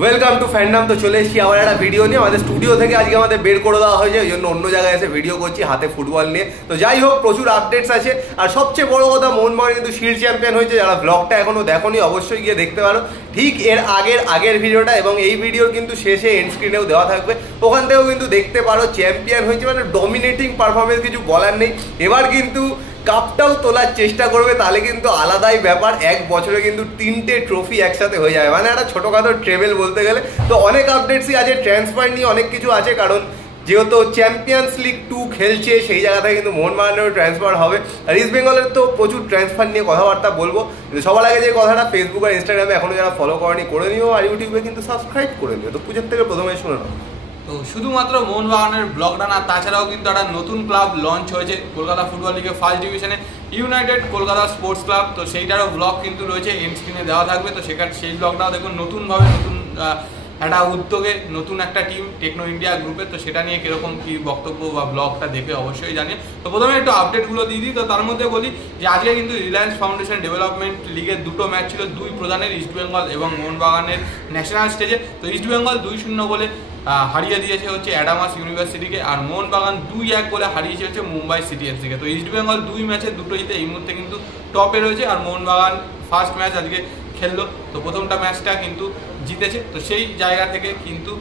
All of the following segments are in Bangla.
Welcome to fandom. তো চলে এসেছি আবার একটা ভিডিও নিয়ে। আমাদের স্টুডিও থেকে আজকে আমাদের বের করে দেওয়া হয়েছে, ওই জন্য অন্য জায়গায় এসে ভিডিও করছি হাতে ফুটবল নিয়ে। তো যাই হোক, প্রচুর আপডেটস আছে। আর সবচেয়ে বড় কথা, মোহনবাগান কিন্তু শিল্ড চ্যাম্পিয়ন হয়েছে। যারা ব্লগটা এখনো দেখোনি অবশ্যই গিয়ে দেখতে পারো। ঠিক এর আগের ভিডিওটা এবং এই ভিডিওর কিন্তু শেষে এন্ড স্ক্রিনেও দেওয়া থাকবে, ওখান থেকেও কিন্তু দেখতে পারো। চ্যাম্পিয়ন হয়েছে মানে ডমিনেটিং পারফরমেন্স, কিছু বলার নেই। এবার কিন্তু কাপটাও তোলার চেষ্টা করবে, তাহলে কিন্তু আলাদাই ব্যাপার। এক বছরে কিন্তু 3টে ট্রফি একসাথে হয়ে যাবে, মানে একটা ছোটখাটো ট্রেভেল বলতে গেলে। তো অনেক আপডেটসই আছে, ট্রান্সফার নিয়ে অনেক কিছু আছে, কারণ যেহেতু চ্যাম্পিয়ন্স লিগ 2 খেলছে সেই জায়গা থেকে কিন্তু মোহনবাগানেরও ট্রান্সফার হবে। আর ইস্ট বেঙ্গলের তো প্রচুর ট্রান্সফার নিয়ে কথাবার্তা বলবো। সবার আগে যে কথাটা, ফেসবুক আর ইনস্টাগ্রামে এখনো যারা ফলো করেনি করে নিও, আর ইউটিউবে কিন্তু সাবস্ক্রাইব করে নিও। তো পুজোর থেকে প্রথমে শুনে নাও। তো শুধুমাত্র মোহনবাগানের ব্লগটা না, তাছাড়াও কিন্তু একটা নতুন ক্লাব লঞ্চ হয়েছে কলকাতা ফুটবল লিগে ফার্স্ট ডিভিশনে, ইউনাইটেড কলকাতা স্পোর্টস ক্লাব। তো সেইটারও ব্লগ কিন্তু রয়েছে, এন্ড স্ক্রিনে দেওয়া থাকবে। তো সেই ব্লগটাও দেখুন, নতুনভাবে নতুন একটা উদ্যোগে নতুন একটা টিম টেকনো ইন্ডিয়া গ্রুপের। তো সেটা নিয়ে কিরকম কি বক্তব্য বা ব্লগটা দেখে অবশ্যই জানিয়ে। তো প্রথমে একটু আপডেটগুলো দিয়ে দিই। তো তার মধ্যে বলি যে আজকে কিন্তু রিলায়েন্স ফাউন্ডেশন ডেভেলপমেন্ট লিগের দুটো ম্যাচ ছিল, দুই প্রধানের, ইস্টবেঙ্গল এবং মোহনবাগানের ন্যাশনাল স্টেজে। তো ইস্টবেঙ্গল 2-0 বলে হারিয়ে দিয়েছে হচ্ছে অ্যাডামাস ইউনিভার্সিটিকে, আর মোহনবাগান 2-1 বলে হারিয়েছে হচ্ছে মুম্বাই সিটি এফসিকে। তো ইস্টবেঙ্গল 2 ম্যাচে দুটোইতে এই মুহূর্তে কিন্তু টপে রয়েছে, আর মোহনবাগান ফার্স্ট ম্যাচ আজকে খেললো। তো প্রথমটা ম্যাচটা কিন্তু জিতেছে। তো সেই জায়গা থেকে কিন্তু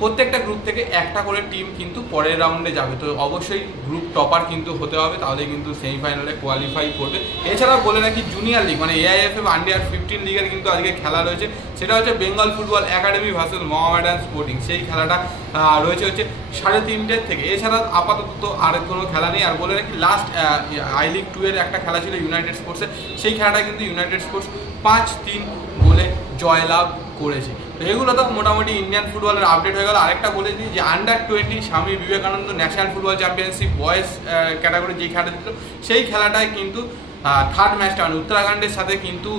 প্রত্যেকটা গ্রুপ থেকে একটা করে টিম কিন্তু পরের রাউন্ডে যাবে। তো অবশ্যই গ্রুপ টপার কিন্তু হতে হবে, তাহলে কিন্তু সেমিফাইনালে কোয়ালিফাই করবে। এছাড়াও বলে রাখি, জুনিয়র লিগ মানে AIFF আন্ডার 15 লিগের কিন্তু আজকে খেলা রয়েছে। সেটা হচ্ছে Bengal football academy versus Mohammedan sporting. সেই খেলাটা রয়েছে হচ্ছে 3:30 থেকে। এছাড়া আপাতত আর কোনো খেলা নেই। আর বলে রাখি, লাস্ট আই লিগ 2 এর একটা খেলা ছিল ইউনাইটেড স্পোর্টসের, সেই খেলাটা কিন্তু ইউনাইটেড স্পোর্টস 5-3 বলে জয়লাভ করেছে। তো এগুলো তো মোটামুটি ইন্ডিয়ান ফুটবলের আপডেট হয়ে গেল। আরেকটা বলে দিই যে under 20 Swami Vivekananda national football championship boys category যে খেলাটা দিত, সেই খেলাটায় কিন্তু থার্ড ম্যাচটা মানে উত্তরাখণ্ডের সাথে কিন্তু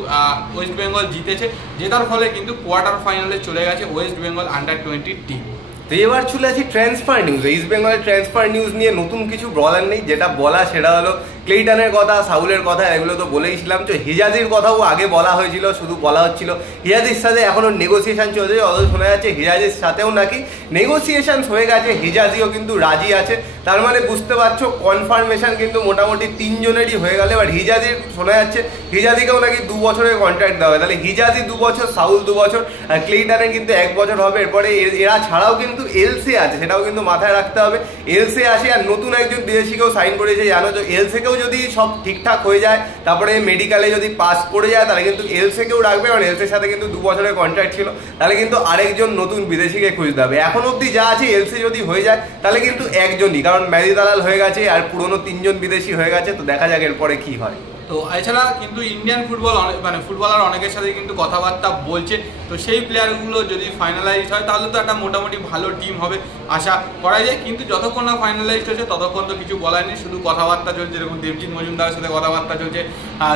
ওয়েস্ট বেঙ্গল জিতেছে। জেতার ফলে কিন্তু কোয়ার্টার ফাইনালে চলে গেছে ওয়েস্ট বেঙ্গল আন্ডার 20 টিম। তো এবার চলে আসি ট্রান্সফার নিউজ। ইস্ট বেঙ্গলের ট্রান্সফার নিউজ নিয়ে নতুন কিছু বলার নেই। যেটা বলা সেটা হলো ক্লেইটনের কথা, সাউলের কথা, এগুলো তো বলেইছিলাম। তো হিজাজির কথাও আগে বলা হয়েছিল, শুধু বলা হচ্ছিল হিজাজির সাথে এখনো নেগোসিয়েশন চলছে। অত শোনা যাচ্ছে হিজাজির সাথেও নাকি নেগোসিয়েশন হয়ে গেছে, হিজাজিও কিন্তু রাজি আছে। তার মানে বুঝতে পারছো, কনফার্মেশন কিন্তু মোটামুটি 3 জনেরই হয়ে গেল। এবার হিজাজির শোনা যাচ্ছে হিজাজিকেও নাকি 2 বছরের কন্ট্রাক্ট দেওয়া হবে। তাহলে হিজাজি 2 বছর, সাউল 2 বছর, আর ক্লেইটনের কিন্তু 1 বছর হবে। এরপরে এরা ছাড়াও কিন্তু এলসে আছে, সেটাও কিন্তু মাথায় রাখতে হবে। এলসে আসে, আর নতুন একজন বিদেশিকেও সাইন করেছে। জানো তো, এলসেকেও যদি সব ঠিকঠাক হয়ে যায়, তারপরে মেডিকেলে যদি পাস করে যায়, তাহলে কিন্তু এলসেকেও রাখবে। কারণ এলসের সাথে কিন্তু 2 বছরের কন্ট্রাক্ট ছিল। তাহলে কিন্তু আরেকজন নতুন বিদেশিকে খুঁজতে হবে। এখন অব্দি যা আছে, এলসে যদি হয়ে যায় তাহলে কিন্তু একজনই, কারণ ম্যাদি দালাল হয়ে গেছে আর পুরনো 3 জন বিদেশি হয়ে গেছে। তো দেখা যাক এরপরে কি হয়। তো এছাড়া কিন্তু ইন্ডিয়ান ফুটবল মানে ফুটবলার অনেকের সাথে কিন্তু কথাবার্তা বলছে। তো সেই প্লেয়ারগুলো যদি ফাইনালাইজ হয়, তাহলে তো একটা মোটামুটি ভালো টিম হবে আশা করা যায়। কিন্তু যতক্ষণ না ফাইনালাইজড হচ্ছে ততক্ষণ তো কিছু বলার নেই, শুধু কথাবার্তা চলছে। যেরকম দেবজিৎ মজুমদারের সাথে কথাবার্তা চলছে,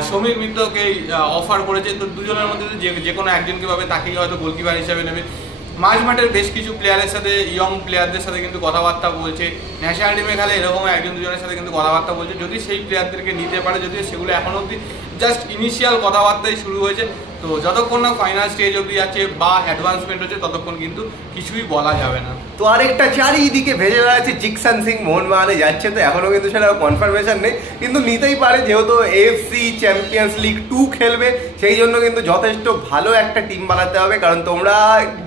সমীর মিত্রকে অফার করেছে। তো দুজনের মধ্যে যে কোনো একজনকে পাবে, তাকেই হয়তো গোলকিপার হিসেবে নেবে। মাঝমাঠের বেশ কিছু প্লেয়ারের সাথে, ইয়ং প্লেয়ারদের সাথে কিন্তু কথাবার্তা বলছে। ন্যাশনাল টিমে খেলে এরকম 1-2 জনের সাথে কিন্তু কথাবার্তা বলছে, যদি সেই প্লেয়ারদেরকে নিতে পারে। যদিও সেগুলো এখন অবধি জাস্ট ইনিশিয়াল কথাবার্তাই শুরু হয়েছে। তো যতক্ষণ না ফাইনাল স্টেজ অবধি আছে বা অ্যাডভান্সমেন্ট হচ্ছে, ততক্ষণ কিন্তু কিছুই বলা যাবে না। তো আরেকটা চারিদিকে ভেজে বেড়াচ্ছে, জিকসান সিং মোহনবাগানে যাচ্ছে। তো এখনো কিন্তু সেটা কনফার্মেশন নেই, কিন্তু নিতেই পারে। যেহেতু AFC চ্যাম্পিয়ন্স লিগ 2 খেলবে, সেই জন্য কিন্তু যথেষ্ট ভালো একটা টিম বানাতে হবে। কারণ তোমরা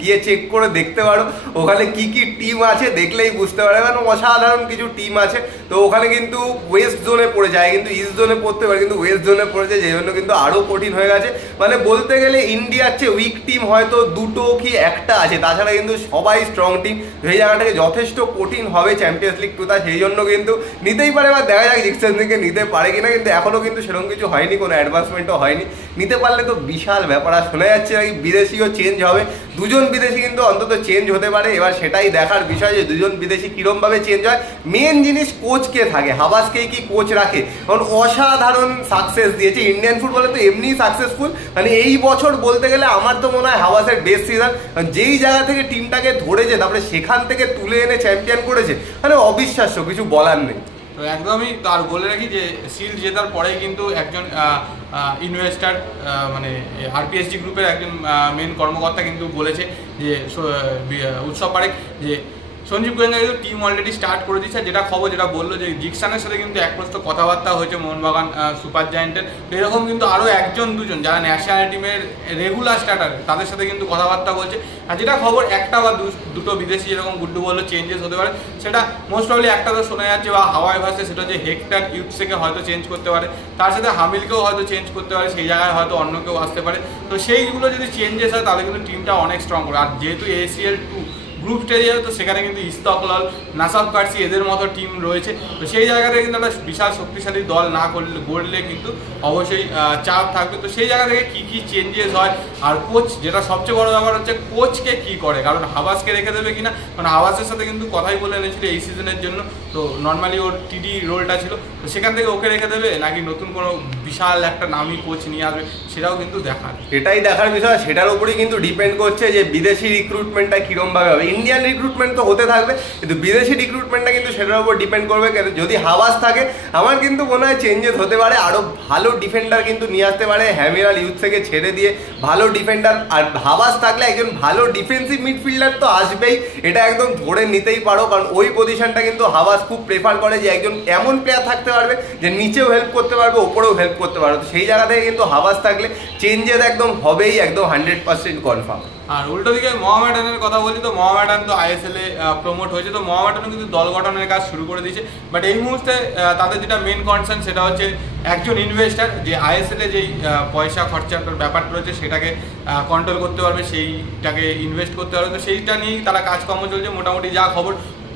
গিয়ে চেক করে দেখতে পারো ওখানে কি কি টিম আছে, দেখলেই বুঝতে পারবে। কারণ অসাধারণ কিছু টিম আছে। তো ওখানে কিন্তু ওয়েস্ট জোনে পড়ে যায়, কিন্তু ইস্ট জোনে পড়তে পারে, কিন্তু ওয়েস্ট জোনে পড়েছে, যে জন্য কিন্তু আরও কঠিন হয়ে গেছে। মানে বলতে গেলে ইন্ডিয়ার চেয়ে উইক টিম হয়তো 2টো কি 1টা আছে, তাছাড়া কিন্তু সবাই স্ট্রং টিম। সেই জায়গাটাকে যথেষ্ট কঠিন হবে চ্যাম্পিয়ন্স লিগ 2। সেই জন্য কিন্তু নিতেই পারে। বা দেখা যাক জিকসান সিংকে নিতে পারে কিনা। কিন্তু এখনো কিন্তু সেরকম কিছু হয়নি, কোনো অ্যাডভান্সমেন্টও হয়নি। নিতে পারলে তো বিশাল ব্যাপার। আর শোনা যাচ্ছে নাকি বিদেশিও চেঞ্জ হবে, 2 জন বিদেশি কিন্তু অন্তত চেঞ্জ হতে পারে। এবার সেটাই দেখার বিষয় যে 2 জন বিদেশি কিরমভাবে চেঞ্জ হয়। মেন জিনিস কোচ কে থাকে, হাবাসকেই কি কোচ রাখে। কারণ অসাধারণ সাকসেস দিয়েছে ইন্ডিয়ান ফুটবলে, তো এমনি সাকসেসফুল। মানে এই বছর বলতে গেলে আমার তো মনে হয় হাবাসের বেস্ট সিজন। যেই জায়গা থেকে টিমটাকে ধরেছে, তারপরে সেখান থেকে তুলে এনে চ্যাম্পিয়ন করেছে, মানে অবিশ্বাস্য, কিছু বলার নেই। তো একদমই তার বলে রাখি যে শিল্ড জেতার পরেই কিন্তু একজন ইনভেস্টার মানে আরপিএসজি গ্রুপের একজন মেন কর্মকর্তা কিন্তু বলেছে যে উৎসব পারেখ যে সঞ্জীব গোয়েঙ্কা কিন্তু টিম অলরেডি স্টার্ট করে দিচ্ছে। যেটা খবর যেটা বললো যে জিকসানের সাথে কিন্তু একপ্রস্ত কথাবার্তা হয়েছে মোহনবাগান সুপার জায়েন্টের। এরকম কিন্তু আরও একজন দুজন যারা ন্যাশনাল টিমের রেগুলার স্টার্টার তাদের সাথে কিন্তু কথাবার্তা বলছে। আর যেটা খবর একটা বা দুটো বিদেশি যেরকম গুড্ডু বললো চেঞ্জেস হতে পারে, সেটা মোস্ট প্রবলি একটা তো শোনা যাচ্ছে বা হাওয়ায় ভাসছে, সেটা হচ্ছে হেক্টর ইউথসকে হয়তো চেঞ্জ করতে পারে, তার সাথে হামিলকেও হয়তো চেঞ্জ করতে পারে, সেই জায়গায় হয়তো অন্য কেউ আসতে পারে। তো সেইগুলো যদি চেঞ্জেস হয় তাহলে কিন্তু টিমটা অনেক স্ট্রং করে। আর যেহেতু ACL 2 গ্রুপ স্টেজে তো সেখানে কিন্তু ইস্তকলাল, নাসাব কার্সি এদের মতো টিম রয়েছে। তো সেই জায়গাতে কিন্তু একটা বিশাল শক্তিশালী দল না গড়লে কিন্তু অবশ্যই চাপ থাকবে। তো সেই জায়গা থেকে কী কী চেঞ্জেস হয়, আর কোচ যেটা সবচেয়ে বড় ব্যাপার হচ্ছে কোচকে কী করে, কারণ হাবাসকে রেখে দেবে কিনা, কারণ হাবাসের সাথে কিন্তু কথাই বলে এনেছিল এই সিজনের জন্য। তো নর্মালি ওর টিডি রোলটা ছিল, তো সেখান থেকে ওকে রেখে দেবে নাকি নতুন কোনো বিশাল একটা নামি কোচ নিয়ে আসবে, সেটাও কিন্তু দেখার, এটাই দেখার বিষয়। সেটার উপরেই কিন্তু ডিপেন্ড করছে যে বিদেশি রিক্রুটমেন্টটা কীরকমভাবে হবে। ইন্ডিয়ান রিক্রুটমেন্ট তো হতে থাকবে, কিন্তু বিদেশি রিক্রুটমেন্টটা কিন্তু সেটার উপর ডিপেন্ড করবে। যদি হাওয়াস থাকে আমার কিন্তু মনে হয় চেঞ্জেস হতে পারে, আরও ভালো ডিফেন্ডার কিন্তু নিয়ে আসতে পারে, হ্যামিরাল ইউথ থেকে ছেড়ে দিয়ে ভালো ডিফেন্ডার। আর হাওয়াস থাকলে একজন ভালো ডিফেন্সিভ মিডফিল্ডার তো আসবেই, এটা একদম ধরে নিতেই পারো, কারণ ওই পজিশনটা কিন্তু হাওয়াস খুব প্রেফার করে যে একজন এমন প্লেয়ার থাকতে পারবে যে নিচেও হেল্প করতে পারবে, ওপরেও হেল্প করতে পারবে। তো সেই জায়গা থেকে কিন্তু হাওয়াস থাকলে চেঞ্জেস একদম হবেই, একদম 100% কনফার্ম। আর উল্টো দিকে মোহামেডানের কথা বলি, তো মোহামেডান তো ISL এ প্রমোট হয়েছে, তো মোহামেডানও কিন্তু দল গঠনের কাজ শুরু করে দিয়েছে। বাট এই মুহূর্তে তাদের যেটা মেন কনসার্ন সেটা হচ্ছে একজন ইনভেস্টার যে ISL এ যেই পয়সা খরচার ব্যাপারটা রয়েছে সেটাকে কন্ট্রোল করতে পারবে, সেইটাকে ইনভেস্ট করতে পারবে। তো সেইটা নিয়েই তারা কাজকর্ম চলছে। মোটামুটি যা খবর,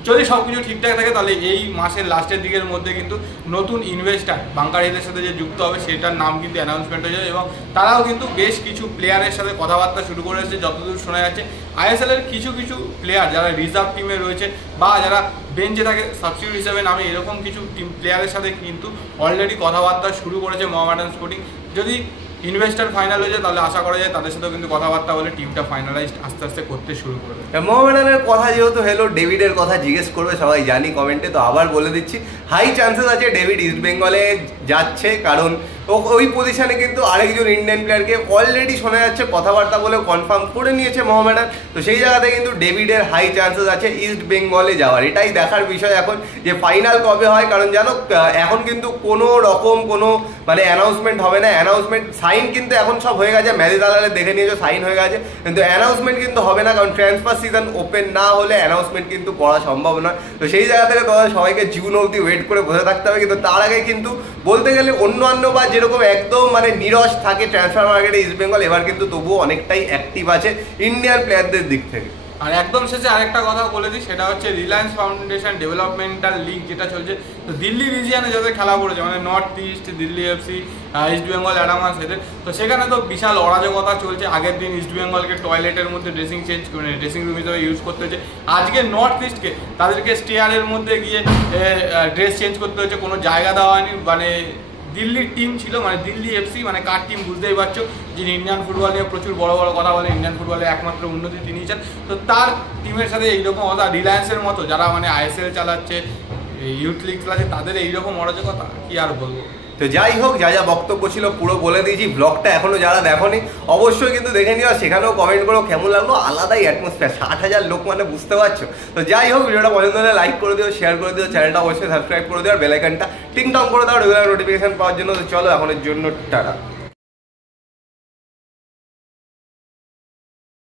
যদি সব কিছু ঠিকঠাক থাকে তাহলে এই মাসের লাস্টের দিকের মধ্যে কিন্তু নতুন ইনভেস্টার বাংকার হিলের সাথে যে যুক্ত হবে সেটার নাম কিন্তু অ্যানাউন্সমেন্ট হয়ে যাবে। এবং তারাও কিন্তু বেশ কিছু প্লেয়ারের সাথে কথাবার্তা শুরু করেছে। যতদূর শোনা যাচ্ছে ISL এর কিছু প্লেয়ার যারা রিজার্ভ টিমে রয়েছে বা যারা বেঞ্চে থাকে সাবস্টিটিউট হিসেবে নামে, এরকম কিছু টিম প্লেয়ারের সাথে কিন্তু অলরেডি কথাবার্তা শুরু করেছে মোহামেডান স্পোর্টিং। যদি ইনভেস্টার ফাইনাল হয়ে যায় তাহলে আশা করা যায় তাদের সাথেও কিন্তু কথাবার্তা বলে টিমটা ফাইনালাইজড আস্তে আস্তে করতে শুরু করবে। মোহামেডানের কথা যেহেতু হলো, ডেভিডের কথা জিজ্ঞেস করবে সবাই জানি কমেন্টে, তো আবার বলে দিচ্ছি হাই চান্সেস আছে ডেভিড ইস্ট বেঙ্গলে যাচ্ছে, কারণ ওই পজিশনে কিন্তু আরেকজন ইন্ডিয়ান প্লেয়ারকে অলরেডি শোনা যাচ্ছে কথাবার্তা বলে কনফার্ম করে নিয়েছে মোহামেডান। তো সেই জায়গাতে কিন্তু ডেভিডের হাই চান্সেস আছে ইস্ট বেঙ্গলে যাওয়ার। এটাই দেখার বিষয় এখন যে ফাইনাল কবে হয়, কারণ জানো এখন কিন্তু কোনো রকম কোনো মানে অ্যানাউন্সমেন্ট হবে না। অ্যানাউন্সমেন্ট সাইন কিন্তু এখন সব হয়ে গেছে, ম্যাচে দালালে দেখে নিয়েছো সাইন হয়ে গেছে, কিন্তু অ্যানাউন্সমেন্ট কিন্তু হবে না, কারণ ট্রান্সফার সিজন ওপেন না হলে অ্যানাউন্সমেন্ট কিন্তু করা সম্ভব নয়। তো সেই জায়গা থেকে তোমাদের সবাইকে জুন অবধি ওয়েট করে বসে থাকতে হবে। কিন্তু তার আগে কিন্তু বলতে গেলে অন্যান্য বা যেরকম একদম মানে নিরস থাকে ট্রান্সফার মার্কেটে ইস্ট বেঙ্গল, এবার কিন্তু তবুও অনেকটাই অ্যাক্টিভ আছে ইন্ডিয়ান প্লেয়ারদের দিক থেকে। আর একদম শেষে আরেকটা কথা বলে দিই, সেটা হচ্ছে রিলায়েন্স ফাউন্ডেশন ডেভেলপমেন্টাল লিগ যেটা চলছে। তো দিল্লি রিজিয়ানে যাদের খেলা পড়েছে মানে north east, Delhi FC, east Bengal Adamas এদের, তো সেখানে তো বিশাল অরাজকতা চলছে। আগের দিন ইস্ট বেঙ্গলকে টয়লেটের মধ্যে ড্রেসিং রুম হিসেবে ইউজ করতে হয়েছে। আজকে নর্থ ইস্টকে তাদেরকে স্টেয়ারের মধ্যে গিয়ে ড্রেস চেঞ্জ করতে হয়েছে, কোনো জায়গা দেওয়া হয়নি। মানে দিল্লির টিম ছিল, মানে দিল্লি এফসি, মানে কার টিম বুঝতেই পারছো, যিনি ইন্ডিয়ান ফুটবল নিয়ে প্রচুর বড় বড় কথা বলে, ইন্ডিয়ান ফুটবলে একমাত্র উন্নতি তিনি চান। তো তার টিমের সাথে এইরকম কথা, রিলায়েন্সের মতো যারা মানে ISL চালাচ্ছে, ইউথ লিগ চালাচ্ছে, তাদের এইরকম অরাজকতা কি আর বলবো। তো যাই হোক, যা যা বক্তব্য ছিল পুরো বলে দিয়েছি। ব্লগটা এখনো যারা দেখোনি অবশ্যই কিন্তু দেখে নিও, সেখানেও কমেন্ট করো কেমন লাগলো। আলাদাই অ্যাটমসফিয়ার, 60,000 লোক মানে বুঝতে পারছো। তো যাই হোক, ভিডিওটা পছন্দ হলে লাইক করে দিও, শেয়ার করে দিও, চ্যানেলটা অবশ্যই সাবস্ক্রাইব করে দিও, আর বেল আইকনটা টিং টং করে দাও রেগুলার নোটিফিকেশন পাওয়ার জন্য। তো চলো এখনের জন্য টাটা।